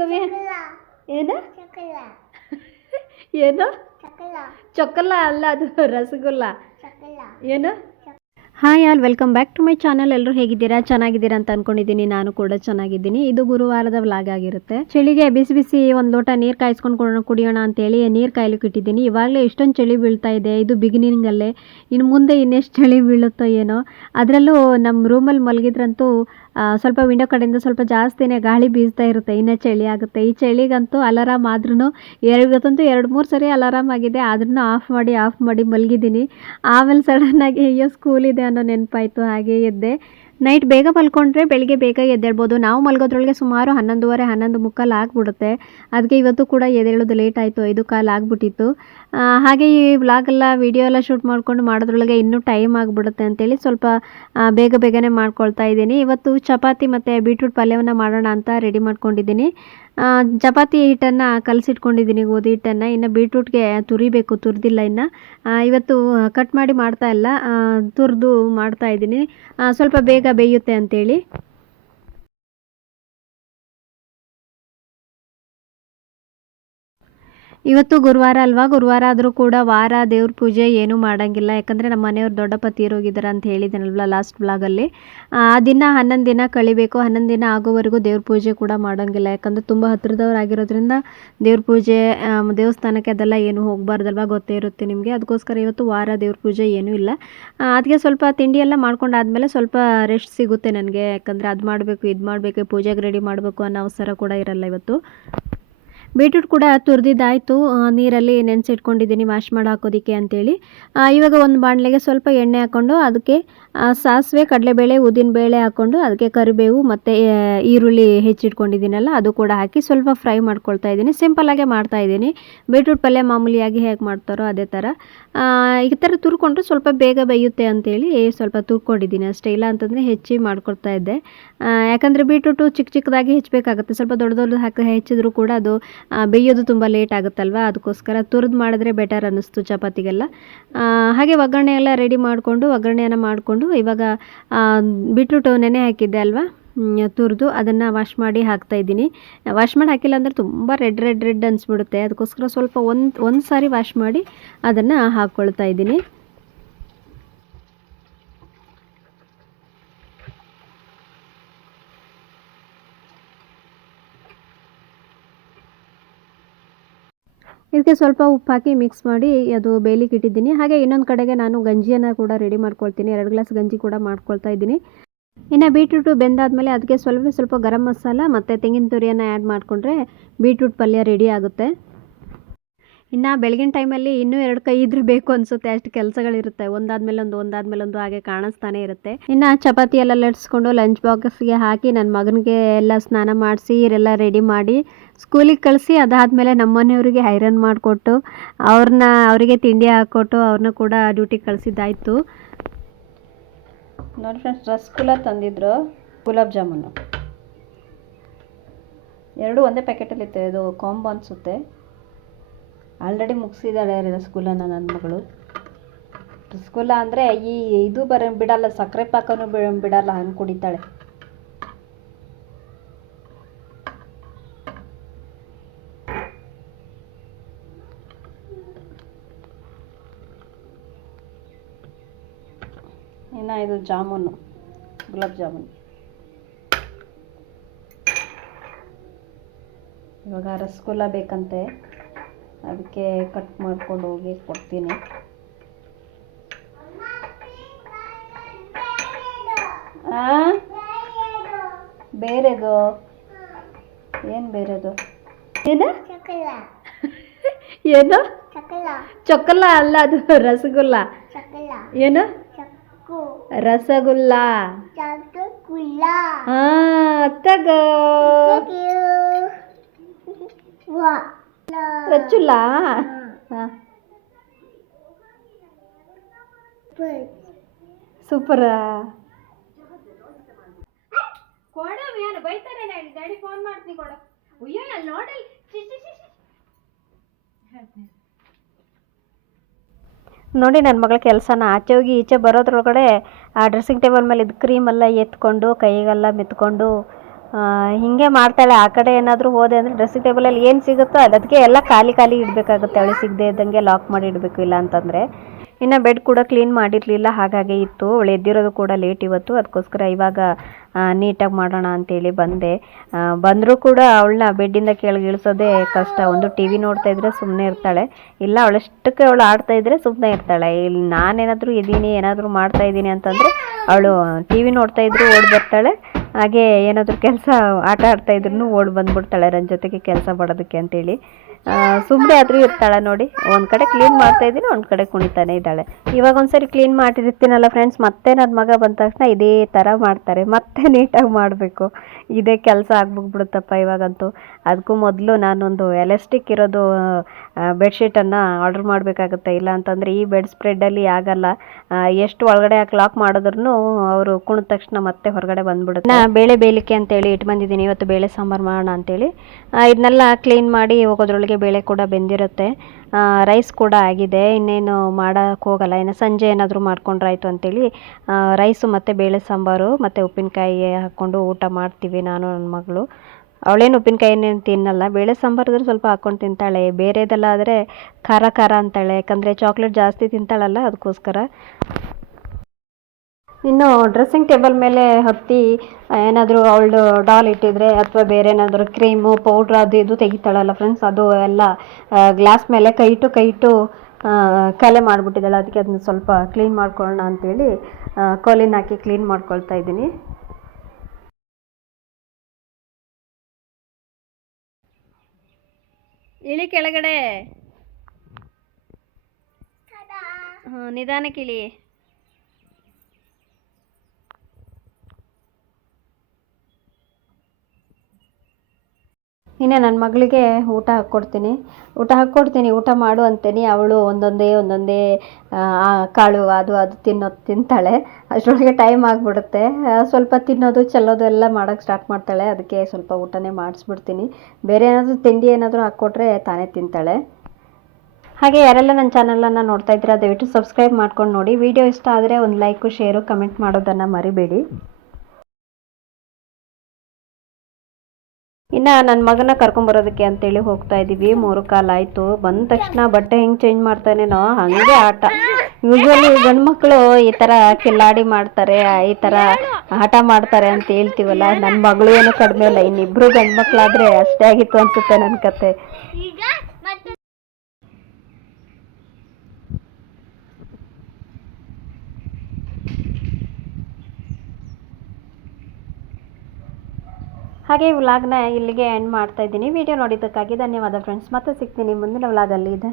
ಕವಿ? ಏನು ಏನು ಚೊಕ್ಕಲ್ಲ ಅಲ್ಲ ಅದು ರಸಗುಲ್ಲ. ಏನು? Hi all welcome back to my channel ಎಲ್ಲರೂ ಹೇಗಿದ್ದೀರಾ? ಚೆನ್ನಾಗಿದ್ದೀರಾ ಅಂತ ಅನ್ಕೊಂಡಿದ್ದೀನಿ. ನಾನು ಕೂಡ ಚೆನ್ನಾಗಿದ್ದೀನಿ. ಇದು ಗುರುವಾರದ ವ್ಲಾಗ್ ಆಗಿರುತ್ತೆ. ಚಳಿಗೆ ಬಿಸಿ ಬಿಸಿ ಒಂದು ಲೋಟ ನೀರು ಕಾಯಿಸ್ಕೊಂಡು ಕುಡಿಯೋಣ ಅಂತೇಳಿ ನೀರು ಕಾಯ್ಲಿಕ್ಕೆ ಇಟ್ಟಿದ್ದೀನಿ. ಇವಾಗಲೇ ಇಷ್ಟೊಂದು ಚಳಿ ಬೀಳ್ತಾ ಇದೆ. ಇದು ಬಿಗಿನಿಂಗಲ್ಲೇ ಇನ್ನು ಮುಂದೆ ಇನ್ನೆಷ್ಟು ಚಳಿ ಬೀಳುತ್ತೋ ಏನೋ. ಅದರಲ್ಲೂ ನಮ್ಮ ರೂಮಲ್ಲಿ ಮಲಗಿದ್ರಂತೂ ಸ್ವಲ್ಪ ವಿಂಡೋ ಕಡೆಯಿಂದ ಸ್ವಲ್ಪ ಜಾಸ್ತಿನೇ ಗಾಳಿ ಬೀಸ್ತಾ ಇರುತ್ತೆ. ಇನ್ನೂ ಚಳಿ ಆಗುತ್ತೆ. ಈ ಚಳಿಗಂತೂ ಅಲಾರಾಮ್ ಆದ್ರೂ ಎರಡು ಗೊತ್ತಂತೂ ಎರಡು, ಮೂರು ಸರಿ ಅಲಾರಾಮ್ ಆಗಿದೆ. ಆದ್ರೂ ಆಫ್ ಮಾಡಿ ಆಫ್ ಮಾಡಿ ಮಲಗಿದ್ದೀನಿ. ಆಮೇಲೆ ಸಡನ್ನಾಗಿ ಅಯ್ಯೋ ಸ್ಕೂಲ್ ಇದೆ ಅನ್ನೋ ನೆನಪಾಯಿತು. ಹಾಗೆ ಎದ್ದೆ. ನೈಟ್ ಬೇಗ ಮಲ್ಕೊಂಡ್ರೆ ಬೆಳಿಗ್ಗೆ ಬೇಗ ಎದ್ದೇಳ್ಬೋದು. ನಾವು ಮಲ್ಗೋದ್ರೊಳಗೆ ಸುಮಾರು ಹನ್ನೊಂದುವರೆ, ಹನ್ನೊಂದು ಮುಕ್ಕಾಲು ಆಗಿಬಿಡುತ್ತೆ. ಅದಕ್ಕೆ ಇವತ್ತು ಕೂಡ ಎದ್ದೇಳೋದು ಲೇಟ್ ಆಯಿತು, ಐದು ಕಾಲು ಆಗಿಬಿಟ್ಟಿತ್ತು. ಹಾಗೆ ಈ ವ್ಲಾಗೆಲ್ಲ ವಿಡಿಯೋ ಎಲ್ಲ ಶೂಟ್ ಮಾಡ್ಕೊಂಡು ಮಾಡೋದ್ರೊಳಗೆ ಇನ್ನೂ ಟೈಮ್ ಆಗಿಬಿಡುತ್ತೆ ಅಂತೇಳಿ ಸ್ವಲ್ಪ ಬೇಗ ಬೇಗನೆ ಮಾಡ್ಕೊಳ್ತಾ ಇದ್ದೀನಿ. ಇವತ್ತು ಚಪಾತಿ ಮತ್ತು ಬೀಟ್ರೂಟ್ ಪಲ್ಯವನ್ನು ಮಾಡೋಣ ಅಂತ ರೆಡಿ ಮಾಡ್ಕೊಂಡಿದ್ದೀನಿ. ಚಪಾತಿ ಹಿಟ್ಟನ್ನು ಕಲಸಿಟ್ಕೊಂಡಿದ್ದೀನಿ ಗೋಧಿ ಹಿಟ್ಟನ್ನು. ಇನ್ನು ಬೀಟ್ರೂಟ್ಗೆ ತುರಿಬೇಕು, ತುರಿದಿಲ್ಲ ಇನ್ನು. ಇವತ್ತು ಕಟ್ ಮಾಡಿ ಮಾಡ್ತಾ ಇಲ್ಲ. ತುರಿದು ಮಾಡ್ತಾ ಇದ್ದೀನಿ ಸ್ವಲ್ಪ ಬೇಗ ಬೇಯುತ್ತೆ ಅಂತೇಳಿ. ಇವತ್ತು ಗುರುವಾರ ಅಲ್ವಾ? ಗುರುವಾರ ಆದರೂ ಕೂಡ ವಾರ, ದೇವ್ರ ಪೂಜೆ ಏನೂ ಮಾಡೋಂಗಿಲ್ಲ. ಯಾಕಂದರೆ ನಮ್ಮ ಮನೆಯವ್ರು ದೊಡ್ಡಪ್ಪ ತೀರೋಗಿದ್ದಾರೆ ಅಂತ ಹೇಳಿದ್ದೀನಲ್ವ ಲಾಸ್ಟ್ ಬ್ಲಾಗಲ್ಲಿ ಆ ದಿನ ಹನ್ನೊಂದು ದಿನ ಕಳಿಬೇಕು. ಹನ್ನೊಂದು ದಿನ ಆಗೋವರೆಗೂ ದೇವ್ರ ಪೂಜೆ ಕೂಡ ಮಾಡೋಂಗಿಲ್ಲ. ಯಾಕಂದರೆ ತುಂಬ ಹತ್ತಿರದವರಾಗಿರೋದ್ರಿಂದ ದೇವ್ರ ಪೂಜೆ ದೇವಸ್ಥಾನಕ್ಕೆ ಅದೆಲ್ಲ ಏನು ಹೋಗಬಾರ್ದಲ್ವಾ ಗೊತ್ತೇ ಇರುತ್ತೆ ನಿಮಗೆ. ಅದಕ್ಕೋಸ್ಕರ ಇವತ್ತು ವಾರ ದೇವ್ರ ಪೂಜೆ ಏನೂ ಇಲ್ಲ. ಅದಕ್ಕೆ ಸ್ವಲ್ಪ ತಿಂಡಿ ಎಲ್ಲ ಮಾಡ್ಕೊಂಡಾದ್ಮೇಲೆ ಸ್ವಲ್ಪ ರೆಸ್ಟ್ ಸಿಗುತ್ತೆ ನನಗೆ. ಯಾಕಂದರೆ ಅದು ಮಾಡಬೇಕು, ಇದು ಮಾಡಬೇಕು, ಪೂಜೆಗೆ ರೆಡಿ ಮಾಡಬೇಕು ಅನ್ನೋ ಅವಸರ ಕೂಡ ಇರಲ್ಲ ಇವತ್ತು. ಬೀಟ್ರೂಟ್ ಕೂಡ ತುರಿದಿದ್ದಾಯಿತು. ನೀರಲ್ಲಿ ನೆನೆಸಿಟ್ಕೊಂಡಿದ್ದೀನಿ, ವಾಶ್ ಮಾಡಿ ಹಾಕೋದಕ್ಕೆ ಅಂತೇಳಿ ಇವಾಗ ಒಂದು ಬಾಣಲೆಗೆ ಸ್ವಲ್ಪ ಎಣ್ಣೆ ಹಾಕ್ಕೊಂಡು ಅದಕ್ಕೆ ಸಾಸಿವೆ, ಕಡಲೆಬೇಳೆ ಉದ್ದಿನಬೇಳೆ ಹಾಕ್ಕೊಂಡು ಅದಕ್ಕೆ ಕರಿಬೇವು ಮತ್ತು ಈರುಳ್ಳಿ ಹೆಚ್ಚಿಟ್ಕೊಂಡಿದ್ದೀನಲ್ಲ, ಅದು ಕೂಡ ಹಾಕಿ ಸ್ವಲ್ಪ ಫ್ರೈ ಮಾಡ್ಕೊಳ್ತಾ ಇದ್ದೀನಿ. ಮಾಡ್ತಾ ಇದ್ದೀನಿ. ಬೀಟ್ರೂಟ್ ಪಲ್ಯ ಮಾಮೂಲಿಯಾಗಿ ಹೇಗೆ ಮಾಡ್ತಾರೋ ಅದೇ ಥರ. ಈ ಥರ ತುರ್ಕೊಂಡ್ರೆ ಸ್ವಲ್ಪ ಬೇಗ ಬೇಯುತ್ತೆ ಅಂತೇಳಿ ಸ್ವಲ್ಪ ತುರ್ಕೊಂಡಿದ್ದೀನಿ ಅಷ್ಟೇ. ಇಲ್ಲ ಅಂತಂದರೆ ಹೆಚ್ಚಿ ಮಾಡ್ಕೊಳ್ತಾ ಇದ್ದೆ. ಯಾಕಂದರೆ ಬೀಟ್ರೂಟು ಚಿಕ್ಕ ಚಿಕ್ಕದಾಗಿ ಹೆಚ್ಚಬೇಕಾಗುತ್ತೆ. ಸ್ವಲ್ಪ ದೊಡ್ಡ ದೊಡ್ಡದು ಹಾಕಿ, ಹೆಚ್ಚಿದ್ರು ಕೂಡ ಅದು ಬೇಯೋದು ತುಂಬ ಲೇಟ್ ಆಗುತ್ತಲ್ವ? ಅದಕ್ಕೋಸ್ಕರ ತುರಿದು ಮಾಡಿದ್ರೆ ಬೆಟರ್ ಅನ್ನಿಸ್ತು ಚಪಾತಿಗೆಲ್ಲ. ಹಾಗೆ ಒಗ್ಗರಣೆ ಎಲ್ಲ ರೆಡಿ ಮಾಡಿಕೊಂಡು ಒಗ್ಗರಣೆಯನ್ನು ಮಾಡಿಕೊಂಡು ಇವಾಗ ಬಿಟ್ರೂಟು ನೆನೆ ಹಾಕಿದ್ದೆ ಅಲ್ವಾ? ತುರಿದು ಅದನ್ನು ವಾಶ್ ಮಾಡಿ ಹಾಕ್ತಾ ಇದ್ದೀನಿ. ವಾಶ್ ಮಾಡಿ ಹಾಕಿಲ್ಲ ಅಂದರೆ ತುಂಬ ರೆಡ್ ರೆಡ್ ರೆಡ್ ಅನಿಸ್ಬಿಡುತ್ತೆ. ಅದಕ್ಕೋಸ್ಕರ ಸ್ವಲ್ಪ ಒಂದು ಒಂದು ಸಾರಿ ವಾಶ್ ಮಾಡಿ ಅದನ್ನು ಹಾಕ್ಕೊಳ್ತಾ ಇದ್ದೀನಿ. ಇದಕ್ಕೆ ಸ್ವಲ್ಪ ಉಪ್ಪು ಹಾಕಿ ಮಿಕ್ಸ್ ಮಾಡಿ ಅದು ಬೇಯಲಿಕ್ಕೆ ಇಟ್ಟಿದ್ದೀನಿ. ಹಾಗೆ ಇನ್ನೊಂದು ಕಡೆಗೆ ನಾನು ಗಂಜಿಯನ್ನು ಕೂಡ ರೆಡಿ ಮಾಡ್ಕೊಳ್ತೀನಿ. ಎರಡು ಗ್ಲಾಸ್ ಗಂಜಿ ಕೂಡ ಮಾಡ್ಕೊಳ್ತಾ ಇದ್ದೀನಿ. ಇನ್ನು ಬೀಟ್ರೂಟು ಬೆಂದಾದಮೇಲೆ ಅದಕ್ಕೆ ಸ್ವಲ್ಪ ಸ್ವಲ್ಪ ಗರಂ ಮಸಾಲ ಮತ್ತು ತೆಂಗಿನ ತುರಿಯನ್ನು ಆ್ಯಡ್ ಮಾಡಿಕೊಂಡ್ರೆ ಬೀಟ್ರೂಟ್ ಪಲ್ಯ ರೆಡಿ ಆಗುತ್ತೆ. ಇನ್ನು ಬೆಳಗಿನ ಟೈಮಲ್ಲಿ ಇನ್ನೂ ಎರಡು ಕೈ ಇದ್ರೆ ಬೇಕು ಅನಿಸುತ್ತೆ. ಅಷ್ಟು ಕೆಲಸಗಳಿರುತ್ತೆ. ಒಂದಾದ್ಮೇಲೆ ಒಂದು ಒಂದಾದ್ಮೇಲೆ ಒಂದು ಹಾಗೆ ಕಾಣಿಸ್ತಾನೆ ಇರುತ್ತೆ. ಇನ್ನು ಚಪಾತಿ ಎಲ್ಲ ಲಟ್ಸ್ಕೊಂಡು ಲಂಚ್ ಬಾಕ್ಸ್ಗೆ ಹಾಕಿ ನನ್ನ ಮಗನಿಗೆ ಎಲ್ಲ ಸ್ನಾನ ಮಾಡಿಸಿ, ಇವರೆಲ್ಲ ರೆಡಿ ಮಾಡಿ ಸ್ಕೂಲಿಗೆ ಕಳಿಸಿ, ಅದಾದಮೇಲೆ ನಮ್ಮ ಮನೆಯವರಿಗೆ ಐರನ್ ಮಾಡಿಕೊಟ್ಟು ಅವ್ರನ್ನ ಅವರಿಗೆ ತಿಂಡಿ ಹಾಕ್ಕೊಟ್ಟು ಅವ್ರನ್ನ ಕೂಡ ಡ್ಯೂಟಿಗೆ ಕಳಿಸಿದ್ದಾಯಿತು. ನೋಡಿ ಫ್ರೆಂಡ್ಸ್ ರಸಗುಲ್ಲ ತಂದಿದ್ರು ಗುಲಾಬ್ ಜಾಮೂನು. ಎರಡು ಒಂದೇ ಪ್ಯಾಕೆಟಲ್ಲಿತ್ತು ಇದು ಕಾಂಬೋ ಅನಿಸುತ್ತೆ. ಆಲ್ರೆಡಿ ಮುಗಿಸಿದ್ದಾಳೆ ರಸಗುಲ್ಲನ ನನ್ನ ಮಗಳು. ರಸಗುಲ್ಲ ಅಂದರೆ ಈ ಇದು ಬರ ಬಿಡಲ್ಲ, ಸಕ್ಕರೆ ಪಾಕನೂ ಬಿಡಲ್ಲ ಹಂಗೆ ಕುಡಿತಾಳೆ. ಇನ್ನು ಇದು ಜಾಮೂನು, ಗುಲಾಬ್ ಜಾಮೂನು. ಇವಾಗ ರಸಗುಲ್ಲ ಬೇಕಂತೆ. ಅದಕ್ಕೆ ಕಟ್ ಮಾಡ್ಕೊಂಡು ಹೋಗಿ ಕೊಡ್ತೀನಿ? ಬೇರೆದು? ಏನು ಬೇರೆದು? ಏನು? ಏನು? ಚೊಕ್ಕಲ್ಲ ಅಲ್ಲ ಅದು ರಸಗುಲ್ಲ. ಏನು? ರಸಗುಲ್ಲ. ಹಾ ತಗೋ. ರಚ್ಚುಲ್ಲ ಸೂಪರ್. ಕೊಡು ಏನು ಬೈತಾರೆ ಡ್ಯಾಡಿ ಫೋನ್ ಮಾಡ್ತೀನಿ ಕೊಡು ಅಯ್ಯೋ ಅಲ್ಲಿ ನೋಡಿ ನೋಡಿ ನನ್ನ ಮಗಳ ಕೆಲಸನ ಆಚೆ ಹೋಗಿ ಈಚೆ ಬರೋದ್ರೊಳಗಡೆ ಆ ಡ್ರೆಸ್ಸಿಂಗ್ ಟೇಬಲ್ ಮೇಲೆ ಇದು ಕ್ರೀಮೆಲ್ಲ ಎತ್ಕೊಂಡು ಕೈಗೆಲ್ಲ ಮೆತ್ಕೊಂಡು ಹಿಂಗೆ ಮಾಡ್ತಾಳೆ ಆ ಕಡೆ ಏನಾದರೂ ಹೋದೆ ಅಂದರೆ ಡ್ರೆಸ್ಸಿಂಗ್ ಟೇಬಲಲ್ಲಿ ಏನು ಸಿಗುತ್ತೋ ಅದಕ್ಕೆ ಎಲ್ಲ ಖಾಲಿ ಖಾಲಿ ಇಡಬೇಕಾಗುತ್ತೆ. ಅವಳು ಸಿಗದೆ ಇದ್ದಂಗೆ ಲಾಕ್ ಮಾಡಿ ಇಡಬೇಕು ಇಲ್ಲ ಅಂತಂದರೆ. ಇನ್ನು ಬೆಡ್ ಕೂಡ ಕ್ಲೀನ್ ಮಾಡಿರಲಿಲ್ಲ. ಹಾಗಾಗಿ ಇತ್ತು. ಅವಳು ಎದ್ದಿರೋದು ಕೂಡ ಲೇಟ್ ಇವತ್ತು. ಅದಕ್ಕೋಸ್ಕರ ಇವಾಗ ನೀಟಾಗಿ ಮಾಡೋಣ ಅಂತೇಳಿ ಬಂದೆ. ಬಂದರೂ ಕೂಡ ಅವಳನ್ನ ಬೆಡ್ಡಿಂದ ಕೆಳಗೆ ಇಳಿಸೋದೇ ಕಷ್ಟ. ಒಂದು ಟಿ ವಿ ನೋಡ್ತಾ ಇದ್ರೆ ಸುಮ್ಮನೆ ಇರ್ತಾಳೆ. ಇಲ್ಲ, ಅವಳಷ್ಟಕ್ಕೆ ಅವಳು ಆಡ್ತಾ ಇದ್ರೆ ಸುಮ್ಮನೆ ಇರ್ತಾಳೆ. ಇಲ್ಲಿ ನಾನೇನಾದರೂ ಇದ್ದೀನಿ ಏನಾದರೂ ಮಾಡ್ತಾ ಇದ್ದೀನಿ ಅಂತಂದರೆ ಅವಳು ಟಿ ವಿ ನೋಡ್ತಾ ಇದ್ರು ಓಡಿ ಬರ್ತಾಳೆ. ಹಾಗೆ ಏನಾದರೂ ಕೆಲಸ ಆಟ ಆಡ್ತಾ ಇದ್ರೂ ಓಡಿ ಬಂದ್ಬಿಡ್ತಾಳೆ ನನ್ನ ಜೊತೆಗೆ ಕೆಲಸ ಮಾಡೋದಕ್ಕೆ ಅಂತೇಳಿ. ಸುಮ್ಮನೆ ಆದರೂ ಇರ್ತಾಳೆ ನೋಡಿ. ಒಂದು ಕಡೆ ಕ್ಲೀನ್ ಮಾಡ್ತಾ ಇದ್ದೀನಿ, ಒಂದು ಕಡೆ ಕುಣಿತಾನೆ ಇದ್ದಾಳೆ. ಇವಾಗ ಒಂದ್ಸರಿ ಕ್ಲೀನ್ ಮಾಡಿರ್ತೀನಲ್ಲ ಫ್ರೆಂಡ್ಸ್ ಮತ್ತೆ ನನ್ನ ಮಗ ಬಂದ ತಕ್ಷಣ ಇದೇ ಥರ ಮಾಡ್ತಾರೆ. ಮತ್ತೆ ನೀಟಾಗಿ ಮಾಡಬೇಕು. ಇದೇ ಕೆಲಸ ಆಗ್ಬಿಡ್ಬಿಡುತ್ತಪ್ಪ ಇವಾಗಂತೂ. ಅದಕ್ಕೂ ಮೊದಲು ನಾನೊಂದು ಎಲೆಸ್ಟಿಕ್ ಇರೋದು ಬೆಡ್ಶೀಟನ್ನು ಆರ್ಡ್ರ್ ಮಾಡಬೇಕಾಗುತ್ತೆ. ಇಲ್ಲ ಅಂತಂದರೆ ಈ ಬೆಡ್ ಸ್ಪ್ರೆಡ್ಡಲ್ಲಿ ಆಗಲ್ಲ. ಎಷ್ಟು ಒಳಗಡೆ ಕ್ಲಾಕ್ ಲಾಕ್ ಮಾಡಿದ್ರು ಅವರು ಕುಣಿದ ತಕ್ಷಣ ಮತ್ತೆ ಹೊರಗಡೆ ಬಂದ್ಬಿಡುತ್ತೆ. ಬೇಳೆ ಬೇಯಲಿಕ್ಕೆ ಅಂತೇಳಿ ಇಟ್ಟು ಬಂದಿದ್ದೀನಿ. ಇವತ್ತು ಬೇಳೆ ಸಾಂಬಾರು ಮಾಡೋಣ ಅಂತೇಳಿ. ಇದನ್ನೆಲ್ಲ ಕ್ಲೀನ್ ಮಾಡಿ ಹೋಗೋದ್ರೊಳಗೆ ಬೇಳೆ ಕೂಡ ಬೆಂದಿರುತ್ತೆ. ರೈಸ್ ಕೂಡ ಆಗಿದೆ. ಇನ್ನೇನು ಮಾಡೋಕ್ಕೆ ಹೋಗಲ್ಲ. ಇನ್ನು ಸಂಜೆ ಏನಾದರೂ ಮಾಡ್ಕೊಂಡ್ರಾಯ್ತು ಅಂತೇಳಿ ರೈಸು ಮತ್ತು ಬೇಳೆ ಸಾಂಬಾರು ಮತ್ತು ಉಪ್ಪಿನಕಾಯಿ ಹಾಕ್ಕೊಂಡು ಊಟ ಮಾಡ್ತೀವಿ ನಾನು, ನನ್ನ ಮಗಳು. ಅವಳೇನು ಉಪ್ಪಿನಕಾಯಿನೇನು ತಿನ್ನಲ್ಲ, ಬೇಳೆ ಸಾಂಬಾರು ಸ್ವಲ್ಪ ಹಾಕ್ಕೊಂಡು ತಿಂತಾಳೆ. ಬೇರೆದೆಲ್ಲ ಆದರೆ ಖಾರ ಖಾರ ಅಂತಾಳೆ. ಯಾಕಂದರೆ ಚಾಕ್ಲೇಟ್ ಜಾಸ್ತಿ ತಿಂತಾಳಲ್ಲ ಅದಕ್ಕೋಸ್ಕರ ಇನ್ನು ಡ್ರೆಸ್ಸಿಂಗ್ ಟೇಬಲ್ ಮೇಲೆ ಹತ್ತಿ, ಏನಾದರೂ ಅವಳದು ಡಾಲ್ ಇಟ್ಟಿದ್ರೆ ಅಥವಾ ಬೇರೆ ಏನಾದರೂ ಕ್ರೀಮು ಪೌಡ್ರ್ ಅದು ಇದು ತೆಗಿತಾಳಲ್ಲ ಫ್ರೆಂಡ್ಸ್ ಅದು ಎಲ್ಲ ಗ್ಲಾಸ್ ಮೇಲೆ ಕೈ ಟು ಕೈ ಟು ಕಲೆ ಮಾಡಿಬಿಟ್ಟಿದ್ದಾಳೆ. ಅದಕ್ಕೆ ಅದನ್ನ ಸ್ವಲ್ಪ ಕ್ಲೀನ್ ಮಾಡ್ಕೊಳ್ಳೋಣ ಅಂತೇಳಿ ಕೋಲಿನ ಹಾಕಿ ಕ್ಲೀನ್ ಮಾಡ್ಕೊಳ್ತಾ ಇದ್ದೀನಿ. ಇಳಿ ಕೆಳಗಡೆ. ಹಾಂ ನಿಧಾನಕ್ಕೆ ಇಳಿ. ಇನ್ನು ನನ್ನ ಮಗಳಿಗೆ ಊಟ ಹಾಕ್ಕೊಡ್ತೀನಿ ಊಟ ಹಾಕ್ಕೊಡ್ತೀನಿ ಊಟ ಮಾಡು ಅಂತೀನಿ. ಅವಳು ಒಂದೊಂದೇ ಒಂದೊಂದೇ ಕಾಳು ಅದು ಅದು ತಿನ್ನೋದು ತಿಂತಾಳೆ. ಅಷ್ಟರೊಳಗೆ ಟೈಮ್ ಆಗಿಬಿಡುತ್ತೆ. ಸ್ವಲ್ಪ ತಿನ್ನೋದು, ಚೆಲ್ಲೋದು ಎಲ್ಲ ಮಾಡೋಕ್ಕೆ ಸ್ಟಾರ್ಟ್ ಮಾಡ್ತಾಳೆ. ಅದಕ್ಕೆ ಸ್ವಲ್ಪ ಊಟನೇ ಮಾಡಿಸ್ಬಿಡ್ತೀನಿ. ಬೇರೆ ಏನಾದರೂ ತಿಂಡಿ ಏನಾದರೂ ಹಾಕ್ಕೊಟ್ರೆ ತಾನೇ ತಿಂತಾಳೆ. ಹಾಗೆ ಯಾರೆಲ್ಲ ನನ್ನ ಚಾನಲನ್ನು ನೋಡ್ತಾ ಇದ್ದೀರಾ, ದಯವಿಟ್ಟು ಸಬ್ಸ್ಕ್ರೈಬ್ ಮಾಡ್ಕೊಂಡು ನೋಡಿ. ವಿಡಿಯೋ ಇಷ್ಟ ಆದರೆ ಒಂದು ಲೈಕು ಶೇರು ಕಮೆಂಟ್ ಮಾಡೋದನ್ನು ಮರಿಬೇಡಿ. ಇನ್ನು ನನ್ನ ಮಗನ ಕರ್ಕೊಂಬರೋದಕ್ಕೆ ಅಂತೇಳಿ ಹೋಗ್ತಾ ಇದ್ದೀವಿ ಮೂರು ಕಾಲ ಆಯಿತು. ಬಂದ ತಕ್ಷಣ ಬಟ್ಟೆ ಹೆಂಗೆ ಚೇಂಜ್ ಮಾಡ್ತಾನೇನೋ ಹಾಗೆ ಆಟ. ಯೂಶ್ವಲಿ ಗಂಡು ಮಕ್ಕಳು ಈ ಥರ ಕಿಲ್ಲಾಡಿ ಮಾಡ್ತಾರೆ, ಈ ಥರ ಆಟ ಮಾಡ್ತಾರೆ ಅಂತ ಹೇಳ್ತೀವಲ್ಲ ನನ್ನ ಮಗಳು ಏನು ಕಡಿಮೆ ಇಲ್ಲ. ಇನ್ನಿಬ್ಬರು ಗಂಡು ಮಕ್ಕಳಾದರೆ ಅಷ್ಟೇ ಆಗಿತ್ತು ಅನ್ಸುತ್ತೆ ನನ್ನ ಕತೆ. ಹಾಗೆ ವ್ಲಾಗ್ನ ಇಲ್ಲಿಗೆ ಎಂಡ್ ಮಾಡ್ತಾ ಇದ್ದೀನಿ. ವಿಡಿಯೋ ನೋಡಿದ್ದಕ್ಕಾಗಿ ಧನ್ಯವಾದ ಫ್ರೆಂಡ್ಸ್ ಮತ್ತೆ ಸಿಗ್ತೀನಿ ಮುಂದಿನ ವ್ಲಾಗಲ್ಲಿ ಇದೆ